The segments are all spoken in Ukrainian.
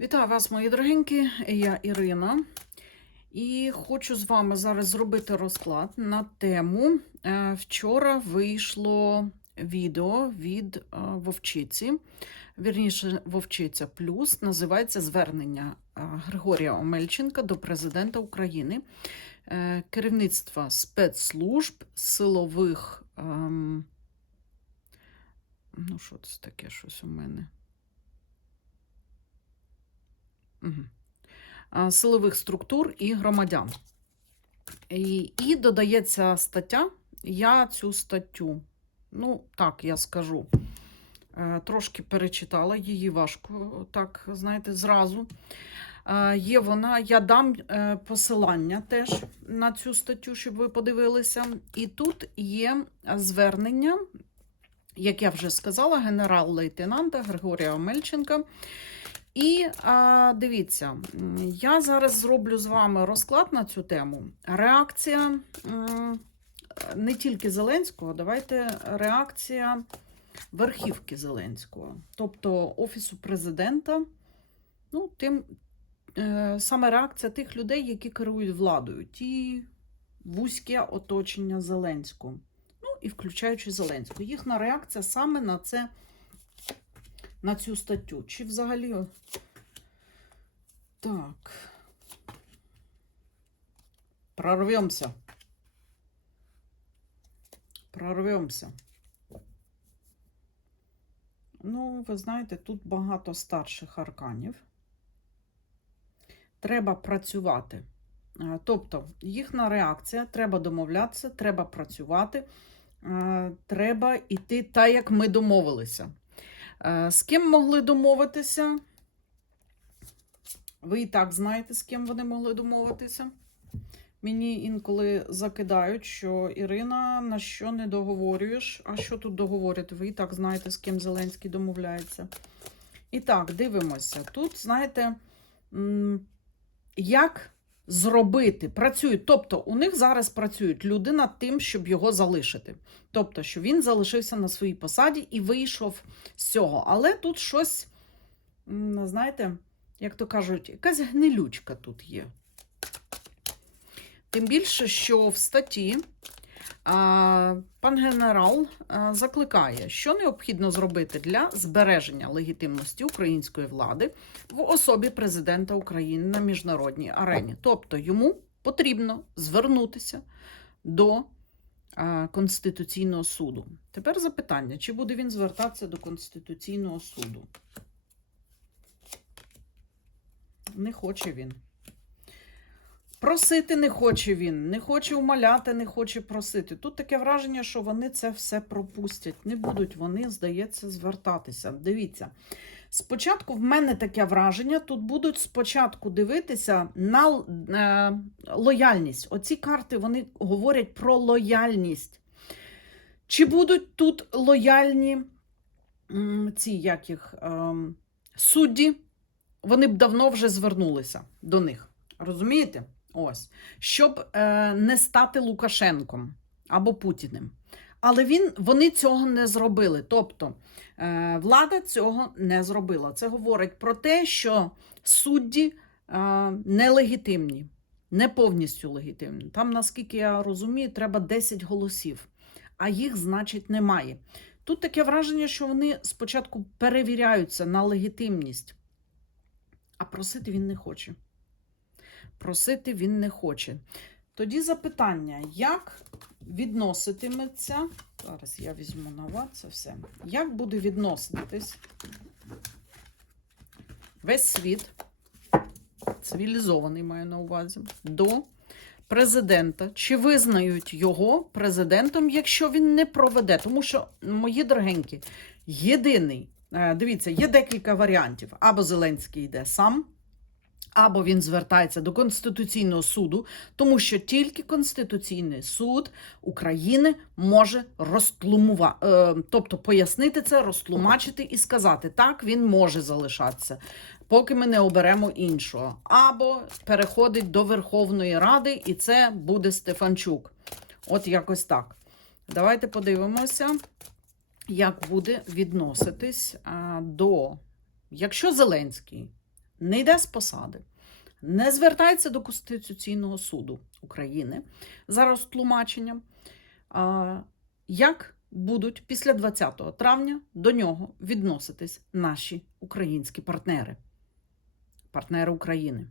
Вітаю вас, мої дорогенькі. Я Ірина. І хочу з вами зараз зробити розклад на тему. е, Вчора вийшло відео від е, Вовчиці, вірніше, Вовчиця Плюс, називається Звернення е, Григорія Омельченка до президента України, керівництва спецслужб, силових. ем, Ну, що це таке щось у мене? Силових структур і громадян. І, і додається стаття. Я цю статтю, ну, так я скажу, е, трошки перечитала, її важко, так, знаєте, зразу. Е, Є вона, я дам е, посилання теж на цю статтю, щоб ви подивилися. І тут є звернення, як я вже сказала, генерал-лейтенанта Григорія Омельченка. І дивіться, я зараз зроблю з вами розклад на цю тему. Реакція не тільки Зеленського, давайте реакція верхівки Зеленського, тобто Офісу президента, ну, тим, е, саме реакція тих людей, які керують владою, ті вузьке оточення Зеленського. Ну, і включаючи Зеленського. Їхня реакція саме на це на цю статтю. Чи взагалі. Так. Прорвемося. Прорвемося. Ну, ви знаєте, тут багато старших арканів. Треба працювати. Е, Тобто, їхня реакція, треба домовлятися, треба працювати, е, треба йти так, як ми домовилися. Е, З ким могли домовитися? Ви і так знаєте, з ким вони могли домовитися. Мені інколи закидають, що Ірина, на що не договорюєш? А що тут договорити? Ви і так знаєте, з ким Зеленський домовляється. І так, дивимося. Тут, знаєте, як зробити, працюють. Тобто, у них зараз працюють люди над тим, щоб його залишити. Тобто, що він залишився на своїй посаді і вийшов з цього. Але тут щось, знаєте, як то кажуть, якась гнилючка тут є. Тим більше, що в статті пан генерал закликає, що необхідно зробити для збереження легітимності української влади в особі президента України на міжнародній арені. Тобто йому потрібно звернутися до Конституційного суду. Тепер запитання: чи буде він звертатися до Конституційного суду? Не хоче він. Просити не хоче він, не хоче умоляти, не хоче просити. Тут таке враження, що вони це все пропустять. Не будуть вони, здається, звертатися. Дивіться. Спочатку в мене таке враження, тут будуть спочатку дивитися на е, лояльність. Оці карти вони говорять про лояльність. Чи будуть тут лояльні ці як їх, е, судді? Вони б давно вже звернулися до них. Розумієте? Ось. Щоб е, не стати Лукашенком або Путіним. Але він, вони цього не зробили. Тобто е, влада цього не зробила. Це говорить про те, що судді е, нелегітимні, не повністю легітимні. Там, наскільки я розумію, треба 10 голосів, а їх, значить, немає. Тут таке враження, що вони спочатку перевіряються на легітимність, а просити він не хоче. Просити він не хоче. Тоді запитання, як відноситиметься, зараз я візьму на вас це все. Як буде відноситись весь світ, цивілізований маю на увазі, до президента? Чи визнають його президентом, якщо він не проведе? Тому що, мої дорогенькі, єдиний, е, дивіться, є декілька варіантів. Або Зеленський йде сам. Або він звертається до Конституційного суду, тому що тільки Конституційний суд України може розтлумувати, е, тобто пояснити це, розтлумачити і сказати, так, він може залишатися, поки ми не оберемо іншого. Або переходить до Верховної Ради, і це буде Стефанчук. От якось так. Давайте подивимося, як буде відноситись а, до, якщо Зеленський не йде з посади, не звертається до Конституційного суду України зараз тлумаченням, як будуть після 20 травня до нього відноситись наші українські партнери, партнери України.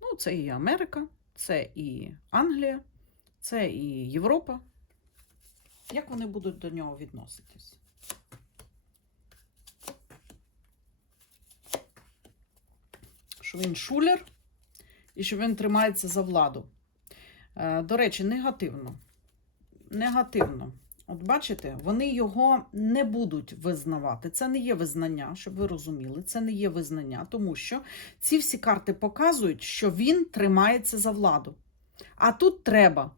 Ну, це і Америка, це і Англія, це і Європа. Як вони будуть до нього відноситись? Що він шулер і що він тримається за владу. Е, До речі, негативно. Негативно. От бачите, вони його не будуть визнавати. Це не є визнання, щоб ви розуміли. Це не є визнання, тому що ці всі карти показують, що він тримається за владу. А тут треба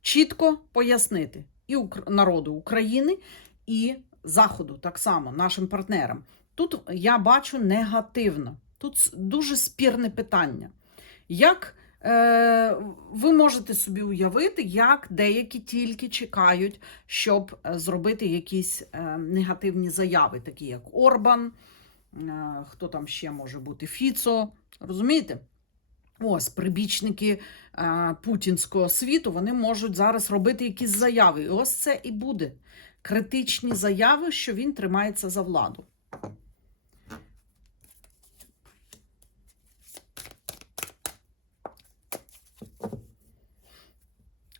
чітко пояснити і народу України, і Заходу, так само, нашим партнерам. Тут я бачу негативно. Тут дуже спірне питання. Як е, ви можете собі уявити, як деякі тільки чекають, щоб е, зробити якісь е, негативні заяви, такі як Орбан, е, хто там ще може бути, Фіцо. Розумієте? Ось прибічники е, путінського світу, вони можуть зараз робити якісь заяви. І ось це і буде. Критичні заяви, що він тримається за владу.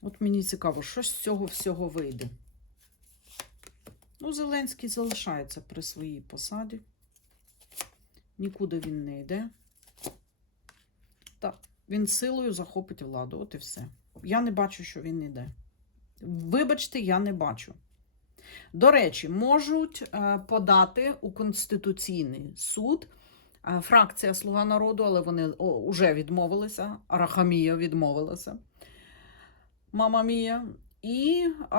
От мені цікаво, що з цього всього вийде. Ну, Зеленський залишається при своїй посаді. Нікуди він не йде. Так, він силою захопить владу. От і все. Я не бачу, що він йде. Вибачте, я не бачу. До речі, можуть е, подати у Конституційний суд е, фракція Слуга народу, але вони вже відмовилися. Арахамія відмовилася. Мама Мія. І е,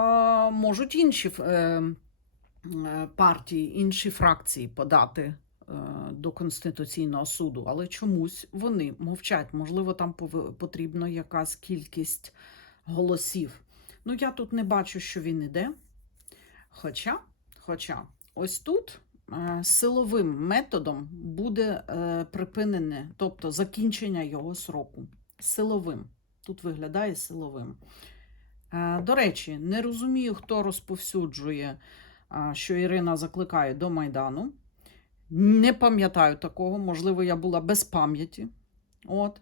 можуть інші е, е, партії, інші фракції подати е, до Конституційного суду, але чомусь вони мовчать. Можливо, там потрібно якась кількість голосів. Ну, я тут не бачу, що він іде. Хоча, хоча, ось тут е, силовим методом буде е, припинене, тобто закінчення його сроку. Силовим. Тут виглядає силовим. Е, До речі, не розумію, хто розповсюджує, що Ірина закликає до Майдану. Не пам'ятаю такого, можливо, я була без пам'яті. От.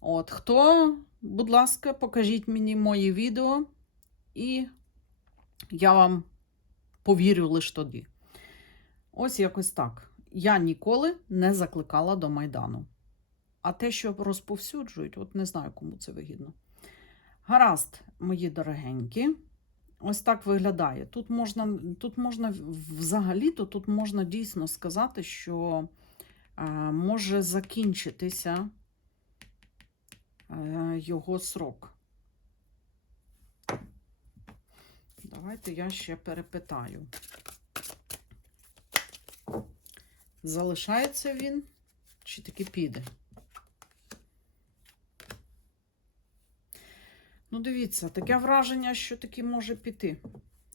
От. Хто, будь ласка, покажіть мені мої відео, і я вам повірю лише тоді. Ось якось так. Я ніколи не закликала до Майдану. А те, що розповсюджують, от не знаю, кому це вигідно. Гаразд, мої дорогенькі. Ось так виглядає. Тут можна, тут можна взагалі-то тут можна дійсно сказати, що е, може закінчитися е, його срок. Давайте я ще перепитаю. Залишається він чи таки піде? Ну, дивіться, таке враження, що таки може піти.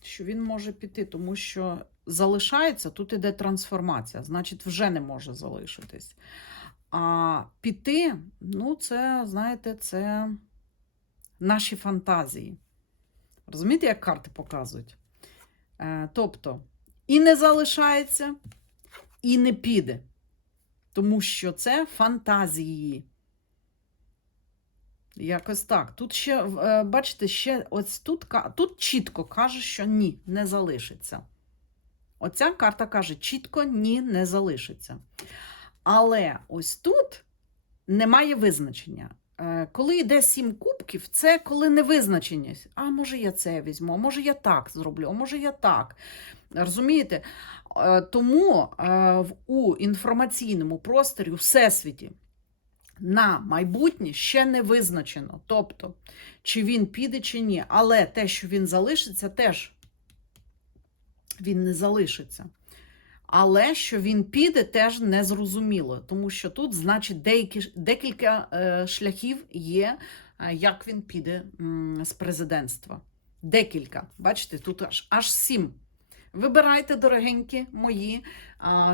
Що він може піти, тому що залишається, тут іде трансформація, значить, вже не може залишитись. А піти, ну, це, знаєте, це наші фантазії. Розумієте, як карти показують? Е, тобто, і не залишається, і не піде. Тому що це фантазії. Якось так. Тут ще, е, бачите, ще ось тут, тут чітко каже, що ні, не залишиться. Оця карта каже, чітко ні, не залишиться. Але ось тут немає визначення. Е, Коли йде сім кубків, це коли не визначеність. А може я це візьму, а може я так зроблю, а може я так. Розумієте? Е, Тому у інформаційному просторі, у всесвіті, на майбутнє ще не визначено. Тобто, чи він піде, чи ні. Але те, що він залишиться, теж він не залишиться. Але що він піде, теж не зрозуміло, тому що тут, значить, деякі, декілька е, шляхів є, е, як він піде м, з президентства. Декілька. Бачите, тут аж, аж сім. Вибирайте, дорогенькі мої,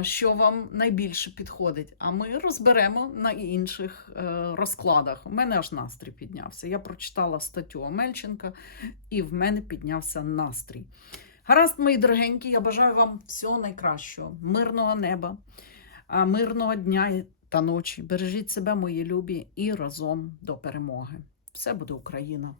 що вам найбільше підходить. А ми розберемо на інших е, розкладах. У мене аж настрій піднявся. Я прочитала статтю Омельченка, і в мене піднявся настрій. Гаразд, мої дорогенькі, я бажаю вам всього найкращого, мирного неба, мирного дня та ночі. Бережіть себе, мої любі, і разом до перемоги. Все буде Україна!